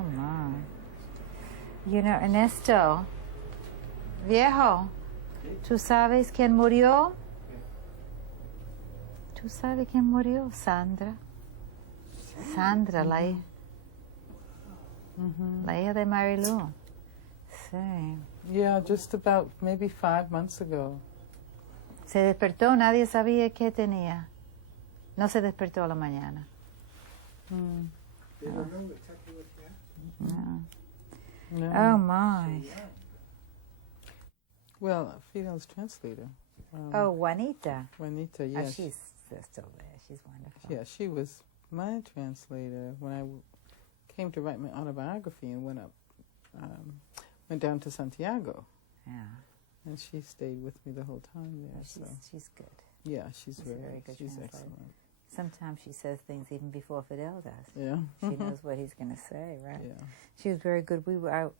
Oh, my. You know, Ernesto, viejo, ¿tú sabes quién murió? ¿Tú sabes quién murió? Sandra. Sandra, la hija. La hija de Marilu. Sí. Yeah, just about maybe 5 months ago. Se despertó, nadie sabía qué tenía. No se despertó a la mañana. They don't know exactly what she had. No. No. Oh, my. Well, Fidel's translator. Oh, Juanita. Juanita, Oh, yes. she's still there. She's wonderful. Yeah, she was my translator when I came to write my autobiography and went down to Santiago. Yeah. And she stayed with me the whole time there. She's good. Yeah, she's a very good she's translator. excellent. Sometimes she says things even before Fidel does. Yeah. She knows what he's going to say, right? Yeah. She was very good. I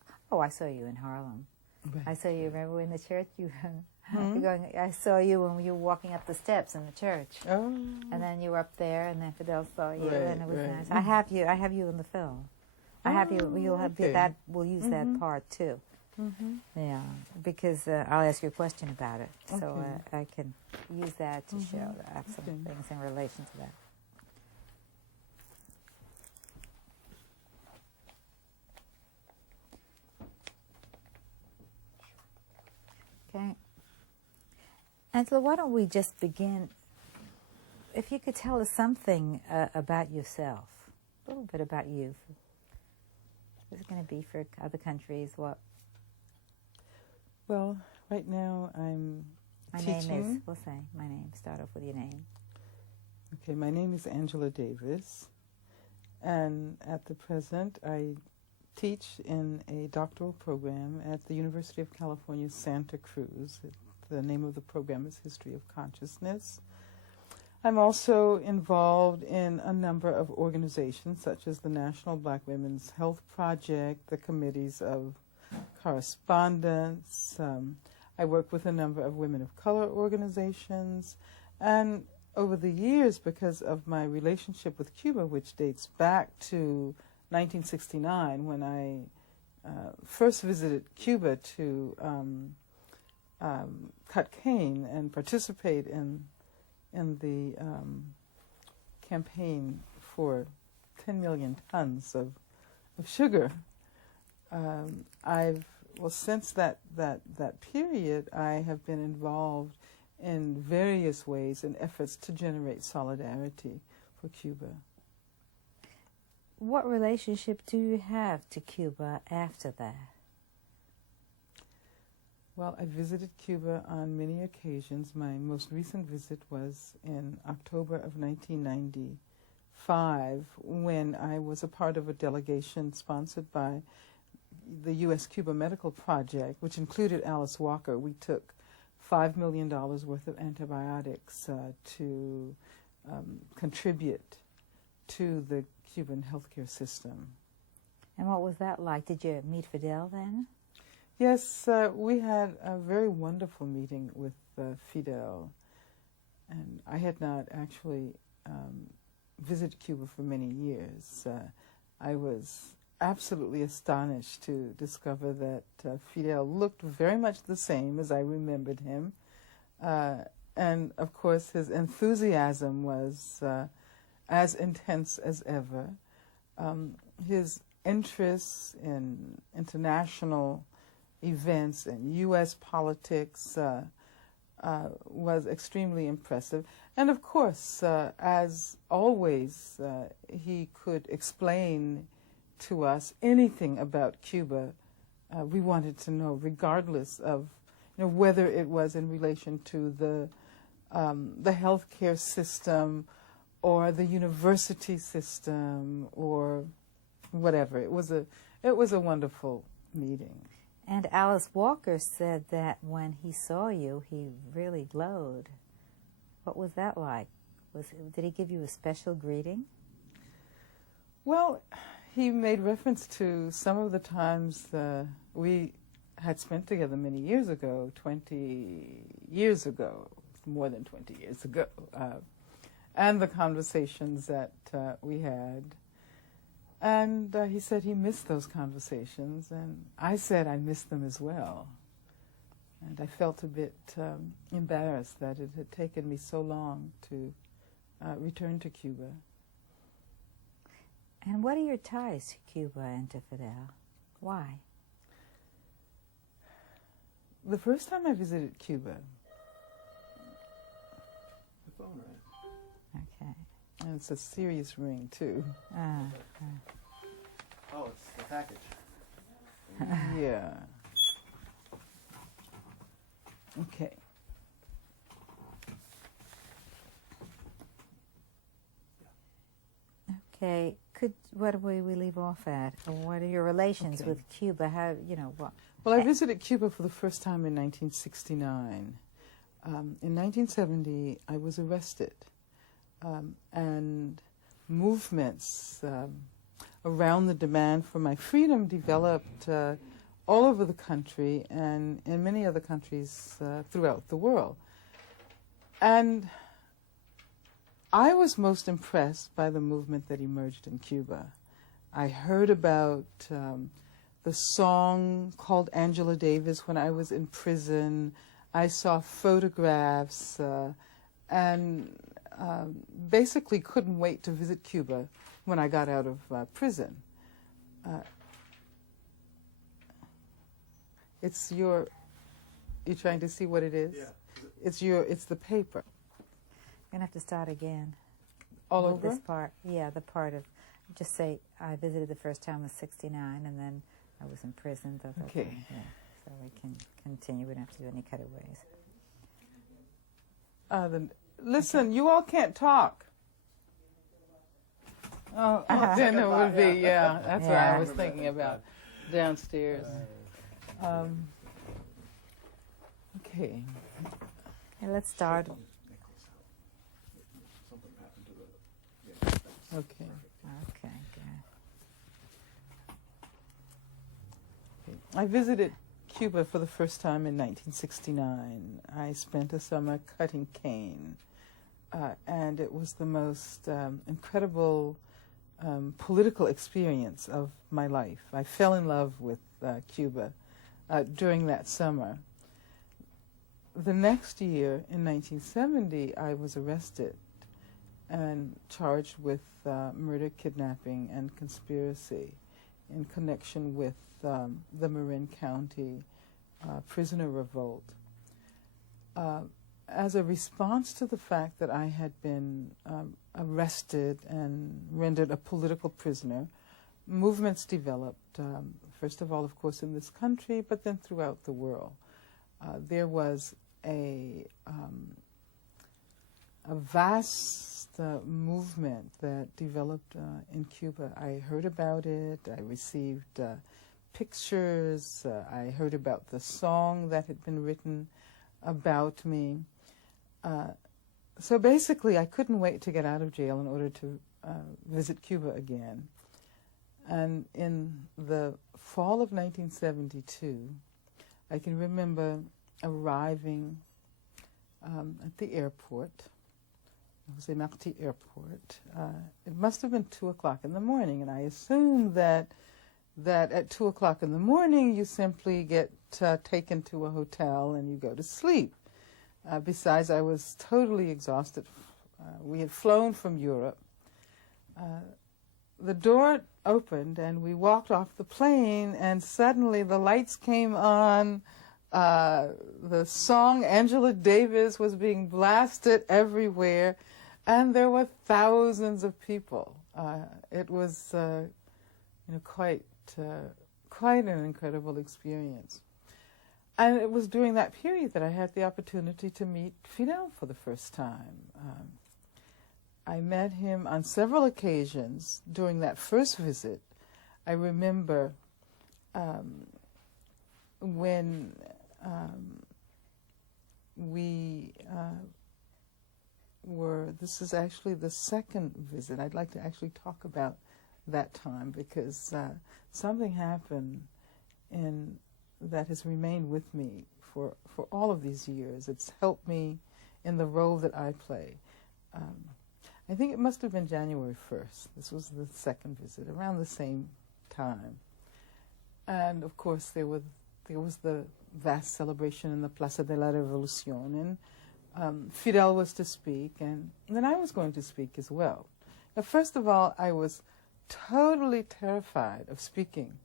saw you in Harlem. I saw you, remember in the church? I saw you when you were walking up the steps in the church. Oh. And then you were up there, and then Fidel saw you, Right, and it was right. nice. I have you in the film. I have you. You'll have okay. that. We'll use that part too. Yeah, because I'll ask you a question about it, so I can use that to show that I have some things in relation to that. Okay. Angela, why don't we just begin? If you could tell us something about yourself, a little bit about you. What's it going to be for other countries? What? Well, right now I'm teaching. My name is, we'll say my name. Start off with your name. Okay, my name is Angela Davis, and at the present I teach in a doctoral program at the University of California, Santa Cruz. The name of the program is History of Consciousness. I'm also involved in a number of organizations such as the National Black Women's Health Project, the Committees of Correspondence. I work with a number of women of color organizations, and over the years, because of my relationship with Cuba, which dates back to 1969 when I first visited Cuba to cut cane and participate in the campaign for 10 million tons of sugar. Since that period, I have been involved in various ways in efforts to generate solidarity for Cuba. What relationship do you have to Cuba after that? Well, I visited Cuba on many occasions. My most recent visit was in October of 1995 when I was a part of a delegation sponsored by the U.S. Cuba Medical Project, which included Alice Walker. We took $5 million worth of antibiotics to contribute to the Cuban healthcare system. And what was that like? Did you meet Fidel then? Yes, we had a very wonderful meeting with Fidel, and I had not actually visited Cuba for many years. I was absolutely astonished to discover that Fidel looked very much the same as I remembered him, and of course his enthusiasm was as intense as ever. His interests in international events and U.S. politics was extremely impressive. And of course, as always, he could explain to us anything about Cuba we wanted to know, regardless of whether it was in relation to the healthcare system or the university system or whatever. It was a wonderful meeting. And Alice Walker said that when he saw you, he really glowed. What was that like? Did he give you a special greeting? Well, he made reference to some of the times we had spent together many years ago, 20 years ago, more than 20 years ago, and the conversations that we had. And he said he missed those conversations, and I said I missed them as well. And I felt a bit embarrassed that it had taken me so long to return to Cuba. And what are your ties to Cuba and to Fidel? Why? The first time I visited Cuba, The phone, right? Okay. and it's a serious ring too. Oh, it's the package. Yeah. Okay. Okay. What do we leave off at? Or what are your relations Okay. with Cuba? How, what? Well, I visited Cuba for the first time in 1969. In 1970, I was arrested, and movements around the demand for my freedom developed all over the country and in many other countries throughout the world. And I was most impressed by the movement that emerged in Cuba. I heard about the song called Angela Davis when I was in prison. I saw photographs and basically couldn't wait to visit Cuba when I got out of prison. You're trying to see what it is? Yeah. It's the paper. You're going to have to start again. All With over? this part. Yeah, the part of, just say, I visited the first time was 69, and then I was in prison. Okay. Yeah, so we can continue. We don't have to do any cutaways. Listen, you all can't talk. Oh, then it would be, yeah, that's what Yeah. I was thinking about downstairs. Okay. Okay, let's start. Something happened to the... Yeah, thanks. Okay. Okay, good. I visited Cuba for the first time in 1969. I spent a summer cutting cane, and it was the most incredible political experience of my life. I fell in love with Cuba during that summer. The next year, in 1970, I was arrested and charged with murder, kidnapping, and conspiracy in connection with the Marin County prisoner revolt. As a response to the fact that I had been arrested and rendered a political prisoner, movements developed, first of all, of course, in this country, but then throughout the world. There was a vast movement that developed in Cuba. I heard about it. I received pictures. I heard about the song that had been written about me. So basically, I couldn't wait to get out of jail in order to visit Cuba again. And in the fall of 1972, I can remember arriving at the airport, Jose Marti Airport. It must have been 2 o'clock in the morning, and I assumed that at 2 o'clock in the morning you simply get taken to a hotel and you go to sleep. Besides, I was totally exhausted. We had flown from Europe. The door opened and we walked off the plane, and suddenly the lights came on. The song Angela Davis was being blasted everywhere, and there were thousands of people. It was quite an incredible experience. And it was during that period that I had the opportunity to meet Fidel for the first time. I met him on several occasions during that first visit. I remember when we this is actually the second visit. I'd like to actually talk about that time because something happened that has remained with me for all of these years. It's helped me in the role that I play. I think it must have been January 1st. This was the second visit, around the same time. And of course, there was the vast celebration in the Plaza de la Revolución, and Fidel was to speak, and then I was going to speak as well. Now, first of all, I was totally terrified of speaking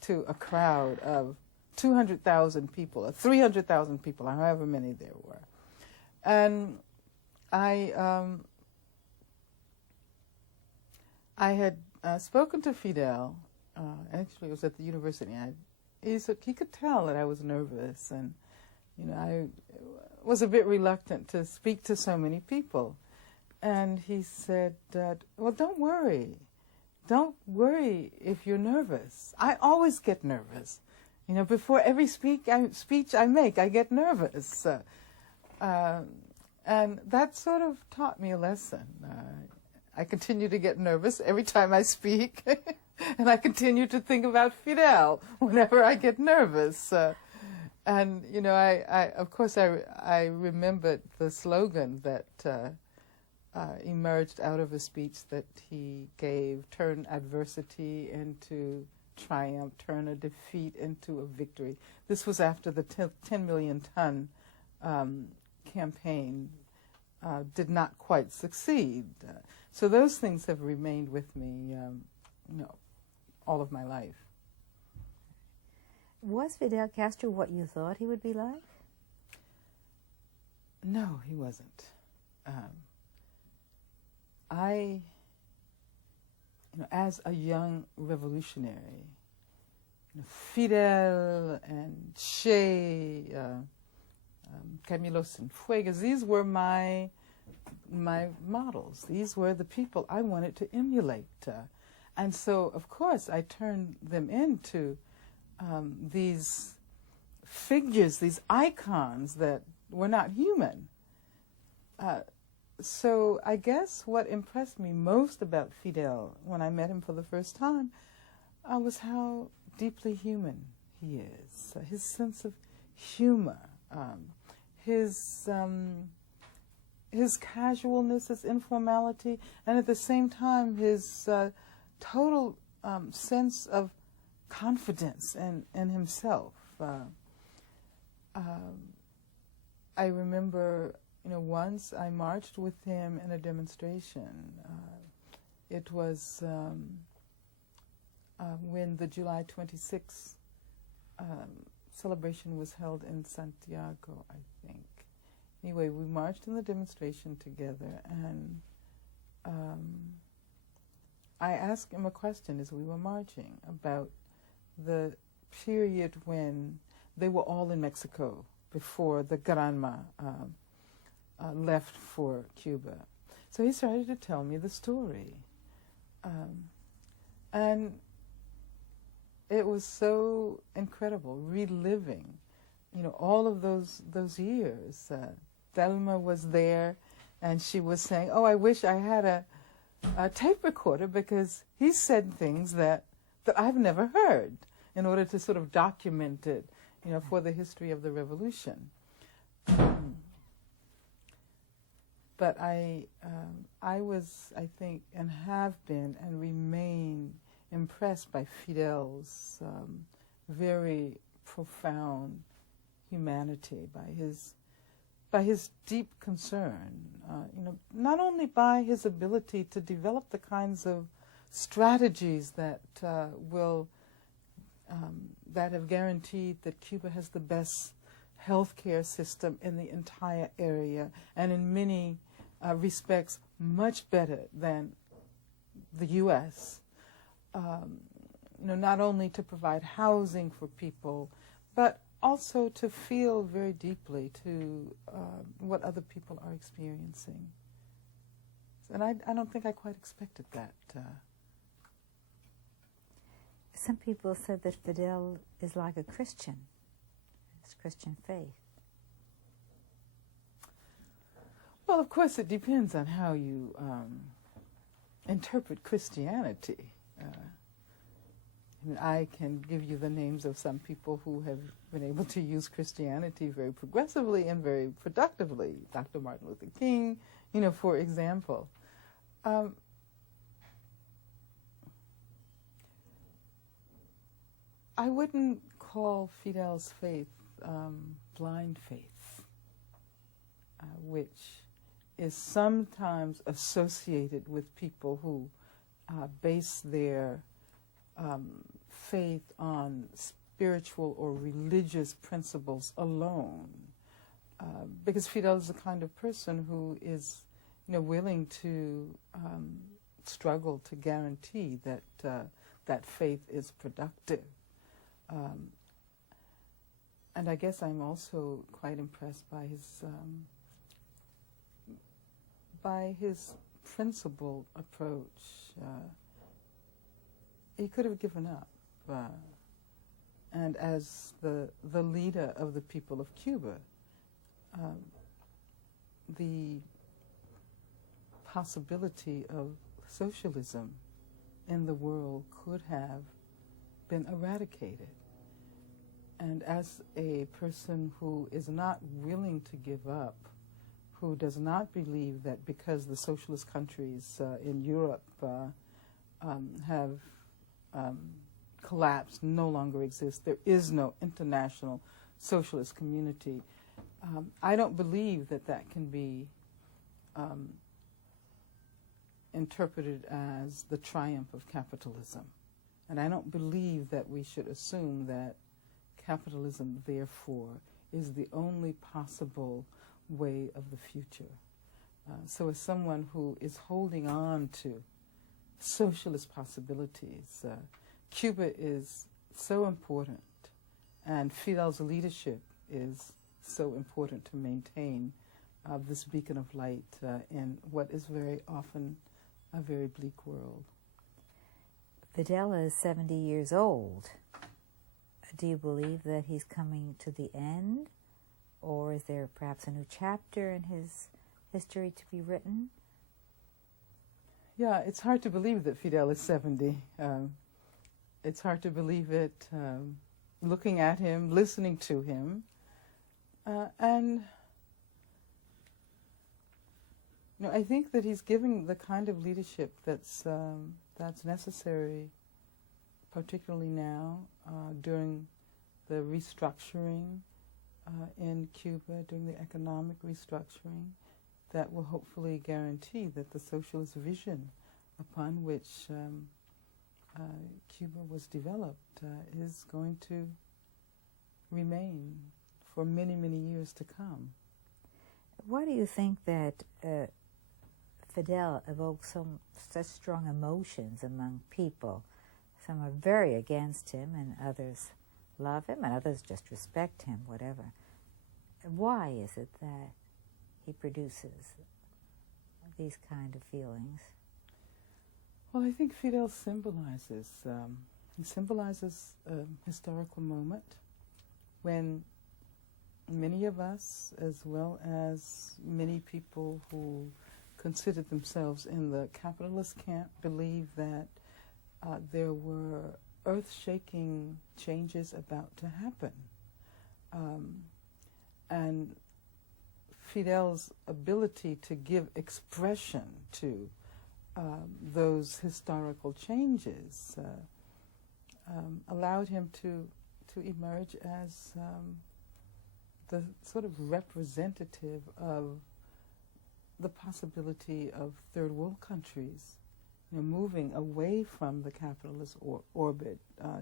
to a crowd of 200,000 people, or 300,000 people, however many there were. And I had spoken to Fidel. Actually, it was at the university. He could tell that I was nervous, and I was a bit reluctant to speak to so many people. And he said, "Well, don't worry. Don't worry if you're nervous. I always get nervous. Before every speech I make, I get nervous." And that sort of taught me a lesson. I continue to get nervous every time I speak, and I continue to think about Fidel whenever I get nervous. And of course, I remembered the slogan that emerged out of a speech that he gave: "Turn adversity into triumph, turn a defeat into a victory." This was after the 10 million ton campaign did not quite succeed. So those things have remained with me, all of my life. Was Fidel Castro what you thought he would be like? No, he wasn't. As a young revolutionary, Fidel and Che, Camilo Cienfuegos, these were my models. These were the people I wanted to emulate. And so, of course, I turned them into these figures, these icons that were not human. So I guess what impressed me most about Fidel when I met him for the first time was how deeply human he is. His sense of humor, his casualness, his informality, and at the same time his total sense of confidence in himself. I remember, once I marched with him in a demonstration. It was when the July 26th celebration was held in Santiago, I think. Anyway, we marched in the demonstration together, and I asked him a question as we were marching about the period when they were all in Mexico before the Granma left for Cuba. So he started to tell me the story. And it was so incredible, reliving, all of those years. Thelma was there, and she was saying, "Oh, I wish I had a tape recorder, because he said things that I've never heard," in order to sort of document it, for the history of the revolution. But I was, I think, and have been and remain impressed by Fidel's very profound humanity, by his deep concern, not only by his ability to develop the kinds of strategies that that have guaranteed that Cuba has the best healthcare system in the entire area, and in many respects much better than the U.S. Not only to provide housing for people, but also to feel very deeply to what other people are experiencing. And I don't think I quite expected that. Some people said that Fidel is like a Christian, his Christian faith. Well, of course, it depends on how you interpret Christianity. I can give you the names of some people who have been able to use Christianity very progressively and very productively. Dr. Martin Luther King, for example. Um, I wouldn't call Fidel's faith blind faith, which is sometimes associated with people who base their faith on spiritual or religious principles alone. Because Fidel is the kind of person who is, willing to struggle to guarantee that that faith is productive. And I guess I'm also quite impressed by his principled approach. He could have given up. And as the leader of the people of Cuba, the possibility of socialism in the world could have been eradicated. And as a person who is not willing to give up, who does not believe that because the socialist countries in Europe have collapsed, no longer exist, there is no international socialist community, I don't believe that that can be interpreted as the triumph of capitalism. And I don't believe that we should assume that capitalism, therefore, is the only possible way of the future. So as someone who is holding on to socialist possibilities, Cuba is so important, and Fidel's leadership is so important to maintain this beacon of light in what is very often a very bleak world. Fidel is 70 years old. Do you believe that he's coming to the end? Or is there perhaps a new chapter in his history to be written? Yeah, it's hard to believe that Fidel is 70. It's hard to believe it looking at him, listening to him. And I think that he's giving the kind of leadership that's necessary, particularly now, during the restructuring in Cuba, during the economic restructuring, that will hopefully guarantee that the socialist vision upon which Cuba was developed is going to remain for many, many years to come. Why do you think that Fidel evokes such strong emotions among people? Some are very against him, and others love him, and others just respect him, whatever. Why is it that he produces these kind of feelings? Well, I think Fidel symbolizes a historical moment when many of us, as well as many people who considered themselves in the capitalist camp, believe that there were earth-shaking changes about to happen. And Fidel's ability to give expression to those historical changes allowed him to emerge as the sort of representative of the possibility of third world countries, moving away from the capitalist orbit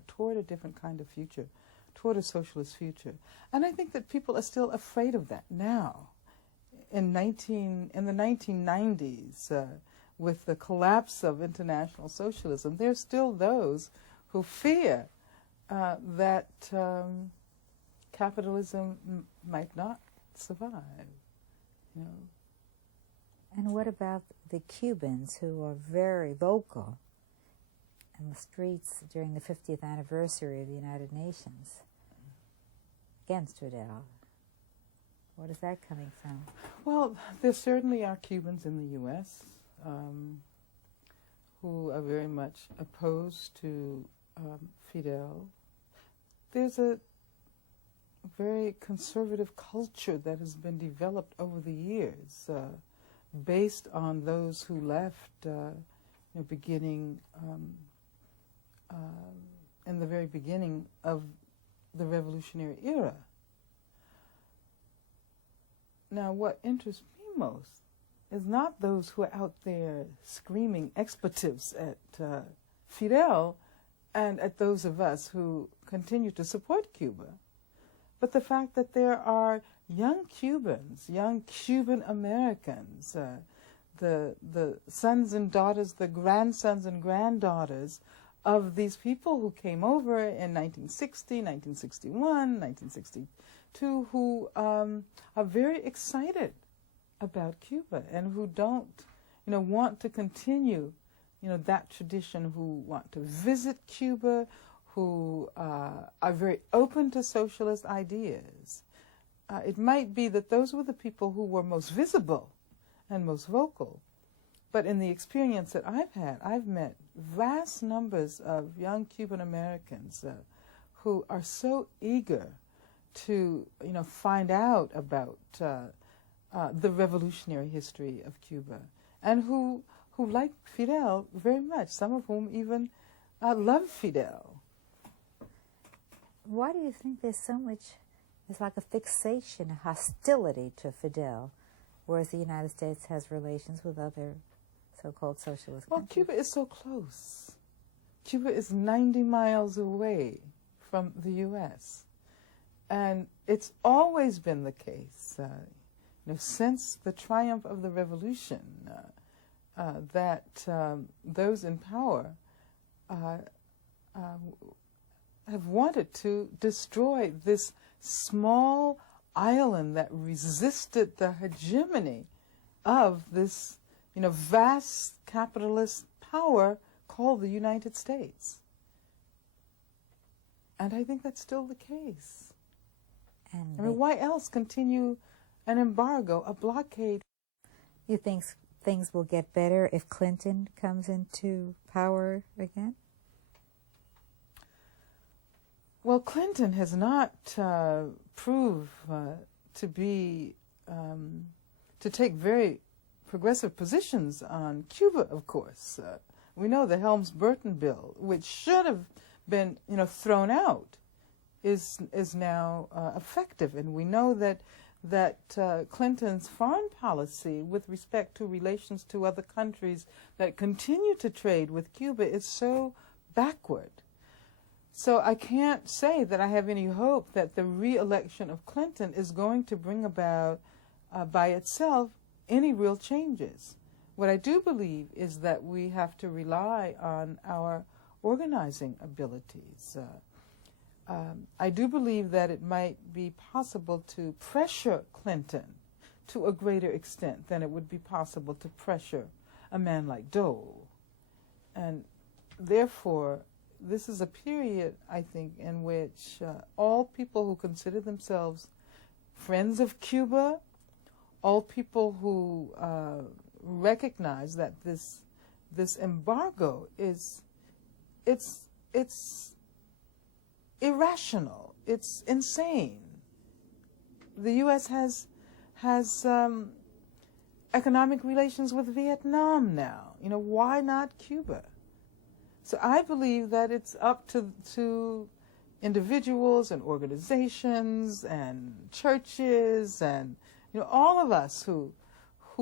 toward a different kind of future, toward a socialist future. And I think that people are still afraid of that now. In the 1990s, with the collapse of international socialism, there's still those who fear that capitalism might not survive. And what about the Cubans who are very vocal in the streets during the 50th anniversary of the United Nations against Fidel? What is that coming from? Well, there certainly are Cubans in the U.S. Who are very much opposed to Fidel. There's a very conservative culture that has been developed over the years based on those who left beginning in the very beginning of the revolutionary era. Now, what interests me most is not those who are out there screaming expletives at Fidel and at those of us who continue to support Cuba, but the fact that there are young Cubans, young Cuban Americans, the sons and daughters, the grandsons and granddaughters of these people who came over in 1960, 1961, 1962, who are very excited about Cuba and who don't, want to continue, that tradition, who want to visit Cuba, who are very open to socialist ideas. It might be that those were the people who were most visible and most vocal. But in the experience that I've had, I've met vast numbers of young Cuban Americans who are so eager to, find out about the revolutionary history of Cuba, and who like Fidel very much, some of whom even love Fidel. Why do you think there's like a fixation, a hostility to Fidel, whereas the United States has relations with other so-called socialist countries? Well, Cuba is so close. Cuba is 90 miles away from the U.S. And it's always been the case, since the triumph of the revolution, that those in power have wanted to destroy this small island that resisted the hegemony of this, vast capitalist power called the United States. And I think that's still the case. And why else continue an embargo, a blockade? You think things will get better if Clinton comes into power again? Well, Clinton has not proved to be, to take very progressive positions on Cuba, of course. We know the Helms-Burton bill, which should have been, thrown out, is now effective. And we know that Clinton's foreign policy with respect to relations to other countries that continue to trade with Cuba is so backward. So I can't say that I have any hope that the re-election of Clinton is going to bring about by itself any real changes. What I do believe is that we have to rely on our organizing abilities. I do believe that it might be possible to pressure Clinton to a greater extent than it would be possible to pressure a man like Dole. And therefore, this is a period, I think, in which all people who consider themselves friends of Cuba, all people who recognize that this embargo it's irrational, it's insane. The U.S. has economic relations with Vietnam now. Why not Cuba? So I believe that it's up to individuals and organizations and churches and all of us who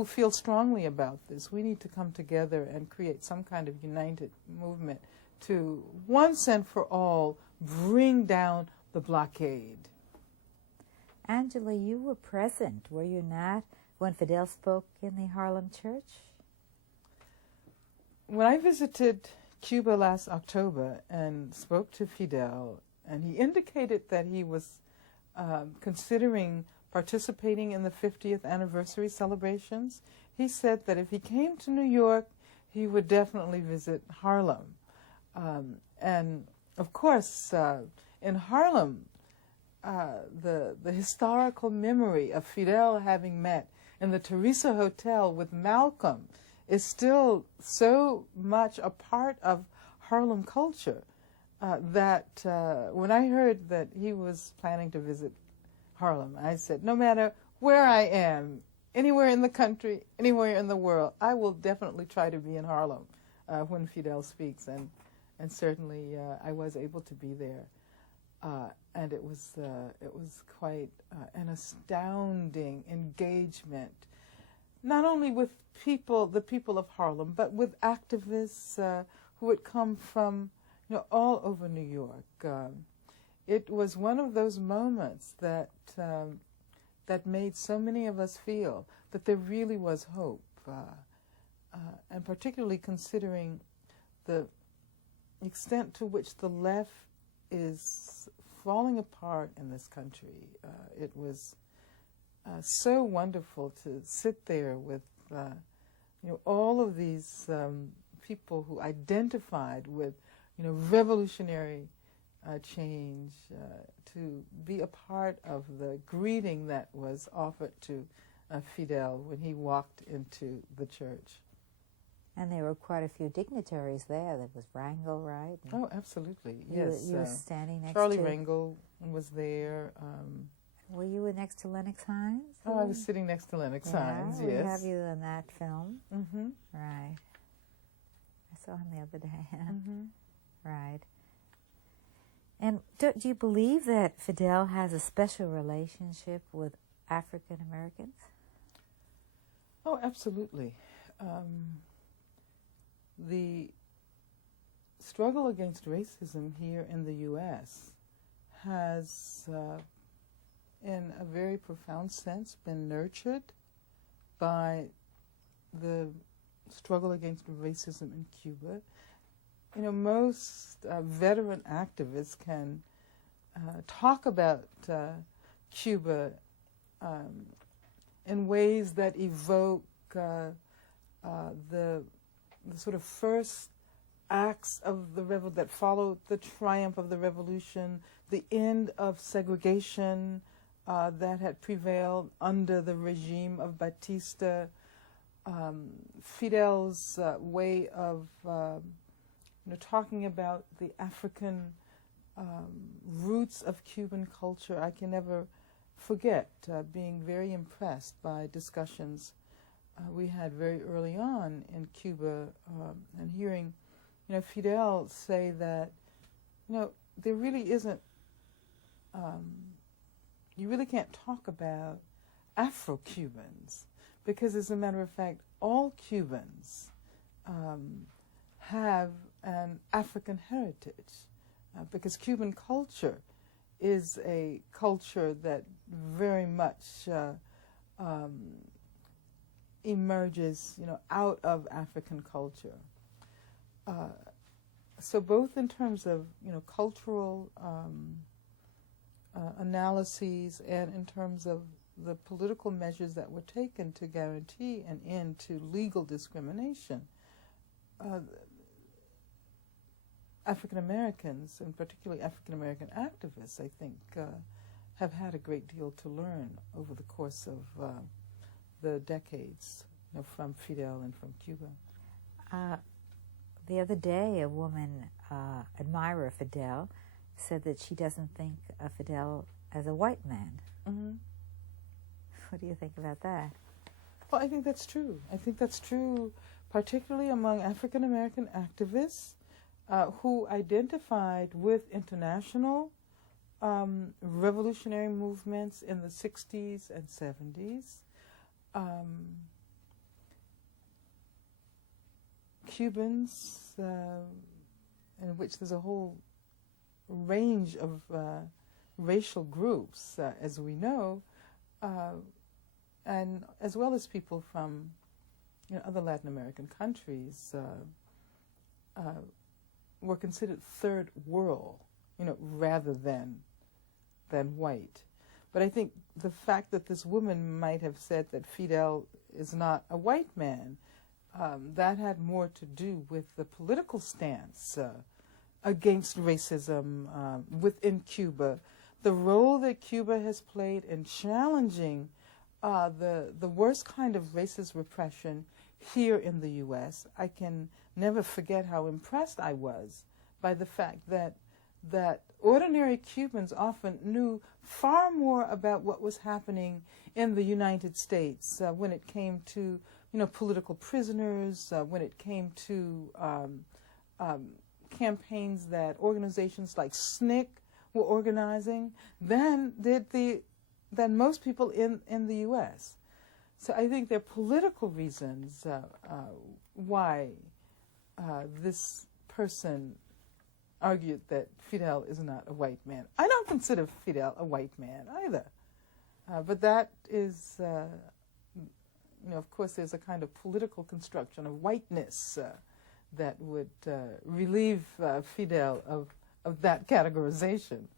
feel strongly about this. We need to come together and create some kind of united movement to once and for all bring down the blockade. Angela, you were present, were you not, when Fidel spoke in the Harlem church? When I visited Cuba last October and spoke to Fidel, and he indicated that he was considering participating in the 50th anniversary celebrations, he said that if he came to New York, he would definitely visit Harlem. And of course, in Harlem, the historical memory of Fidel having met in the Teresa Hotel with Malcolm is still so much a part of Harlem culture that when I heard that he was planning to visit Harlem, I said, no matter where I am anywhere in the country, anywhere in the world, I will definitely try to be in Harlem when Fidel speaks, and certainly I was able to be there, and it was quite an astounding engagement, not only with the people of Harlem, but with activists who had come from all over New York. It was one of those moments that that made so many of us feel that there really was hope, and particularly considering the extent to which the left is falling apart in this country. It was so wonderful to sit there with all of these people who identified with revolutionary change, to be a part of the greeting that was offered to Fidel when he walked into the church. And there were quite a few dignitaries there. There was Rangel, right? And Oh, absolutely, yes. You were standing next Charlie to... Rangel was there. Were you next to Lennox Hines? I was sitting next to Lennox Hines, We yes. have you in that film. Mm-hmm. Right. I saw him the other day. Mm-hmm. Right. And do you believe that Fidel has a special relationship with African Americans? Oh, absolutely. The struggle against racism here in the U.S. has, in a very profound sense, been nurtured by the struggle against racism in Cuba. Most veteran activists can talk about Cuba in ways that evoke the sort of first acts of the that followed the triumph of the revolution, the end of segregation that had prevailed under the regime of Batista, Fidel's way of talking about the African roots of Cuban culture. I can never forget being very impressed by discussions we had very early on in Cuba, and hearing, Fidel say that, there really isn't, you really can't talk about Afro-Cubans, because as a matter of fact, all Cubans have an African heritage, because Cuban culture is a culture that very much emerges, out of African culture. So both in terms of, cultural analyses and in terms of the political measures that were taken to guarantee an end to legal discrimination, African Americans, and particularly African American activists, I think, have had a great deal to learn over the course of the decades, from Fidel and from Cuba. The other day, a woman, admirer of Fidel, said that she doesn't think of Fidel as a white man. Mm-hmm. What do you think about that? Well, I think that's true. I think that's true, particularly among African American activists who identified with international revolutionary movements in the 60s and 70s. Cubans, in which there's a whole range of racial groups, as we know, and as well as people from other Latin American countries, were considered third world, rather than white. But I think the fact that this woman might have said that Fidel is not a white man, that had more to do with the political stance against racism within Cuba, the role that Cuba has played in challenging the worst kind of racist repression here in the U.S. I can never forget how impressed I was by the fact that that ordinary Cubans often knew far more about what was happening in the United States when it came to, political prisoners, when it came to campaigns that organizations like SNCC were organizing, than most people in the U.S. So I think there are political reasons why this person argued that Fidel is not a white man. I don't consider Fidel a white man either. But that is, of course, there's a kind of political construction of whiteness that would relieve Fidel of that categorization.